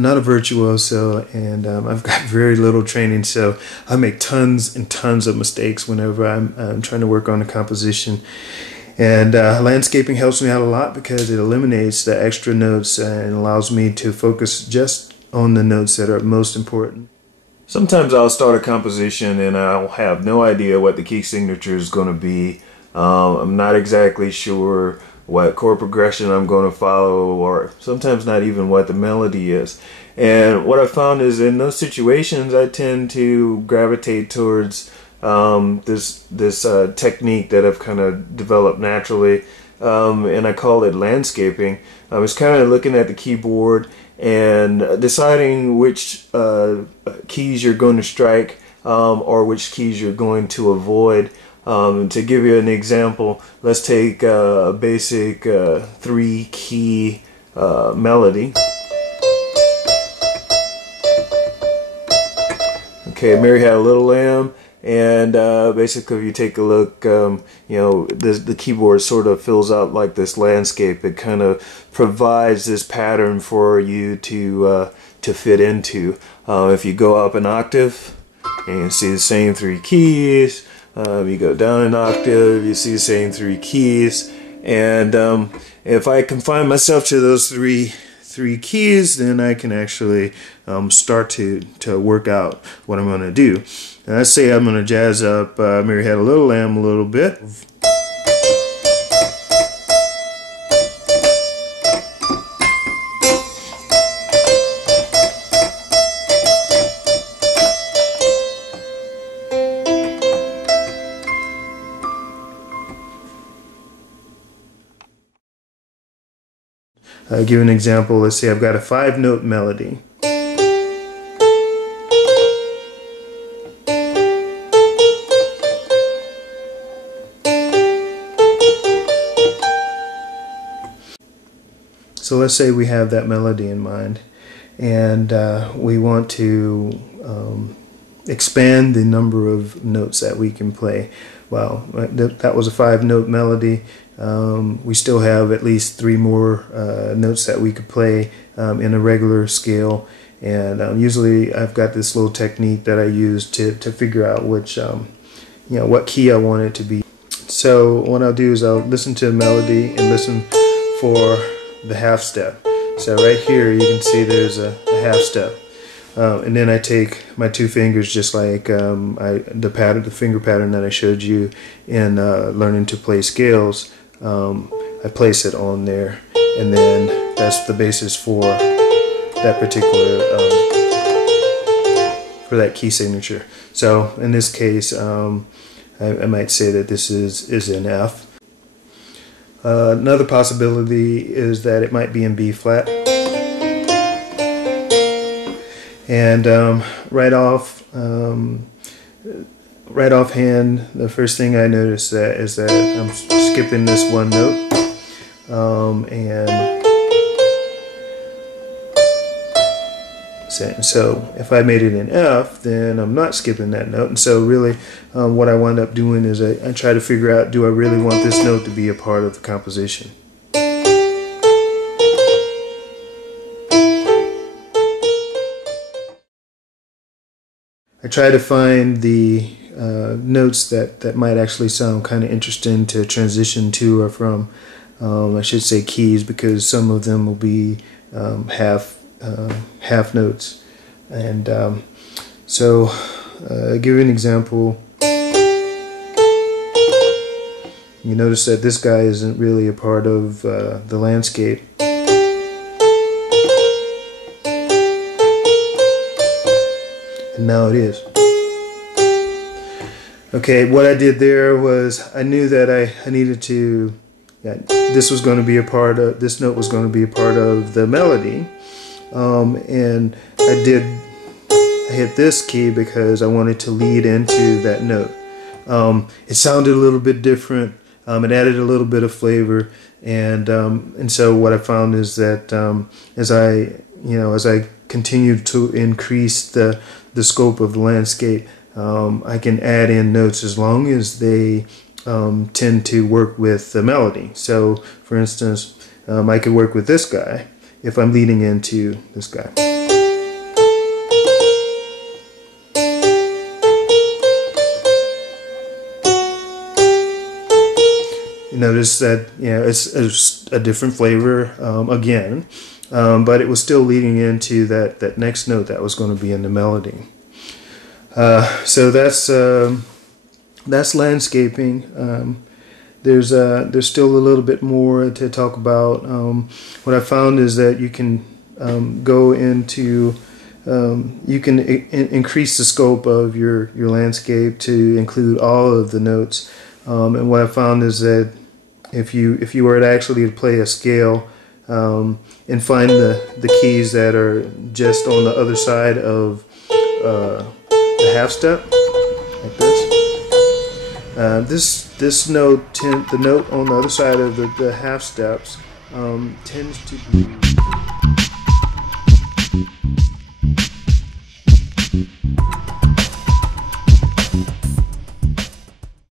I'm not a virtuoso, and I've got very little training, so I make tons and tons of mistakes whenever I'm trying to work on a composition. And landscaping helps me out a lot because it eliminates the extra notes and allows me to focus just on the notes that are most important. Sometimes I'll start a composition and I'll have no idea what the key signature is going to be. I'm not exactly sure what chord progression I'm going to follow, or sometimes not even what the melody is. And what I found is in those situations I tend to gravitate towards this technique that I've kind of developed naturally, and I call it landscaping. It's kind of looking at the keyboard and deciding which keys you're going to strike, or which keys you're going to avoid. To give you an example, let's take a basic 3-key melody. Okay, Mary Had a Little Lamb, and basically if you take a look, you know, the keyboard sort of fills out like this landscape. It kind of provides this pattern for you to fit into. If you go up an octave, and you see the same 3 keys. You go down an octave, you see the same 3 keys, and if I confine myself to those three keys, then I can actually start to work out what I'm going to do. And let's say I'm going to jazz up Mary Had a Little Lamb a little bit. Give an example. Let's say I've got a 5-note melody. So let's say we have that melody in mind, and we want to expand the number of notes that we can play. Well, that was a 5-note melody. We still have at least 3 more notes that we could play in a regular scale, and usually I've got this little technique that I use to figure out which what key I want it to be. So what I'll do is I'll listen to the melody and listen for the half step. So right here you can see there's a half step. And then I take my 2 fingers, just like the finger pattern that I showed you in learning to play scales. I place it on there, and then that's the basis for that particular for that key signature. So in this case, I might say that this is in F. Another possibility is that it might be in B flat. And right offhand, the first thing I notice is that I'm skipping this 1 note, and so if I made it in F, then I'm not skipping that note. And so really, what I wind up doing is I try to figure out, do I really want this note to be a part of the composition? I try to find the notes that might actually sound kind of interesting to transition to or from. I should say keys, because some of them will be half notes. And so give you an example. You notice that this guy isn't really a part of the landscape. And now it is. Okay, what I did there was I knew that I needed to, this was going to be a part of, this note was going to be a part of the melody, and I hit this key because I wanted to lead into that note. It sounded a little bit different. It added a little bit of flavor, and so what I found is that as I continued to increase the scope of the landscape, I can add in notes as long as they tend to work with the melody. So, for instance, I could work with this guy if I'm leading into this guy. notice that, you know, it's a different flavor again, but it was still leading into that next note that was going to be in the melody. So that's landscaping. There's still a little bit more to talk about. What I found is that you can go into you can increase the scope of your landscape to include all of the notes. And what I found is that if you were to actually play a scale and find the keys that are just on the other side of the half step, like this. This note, the note on the other side of the half steps, tends to be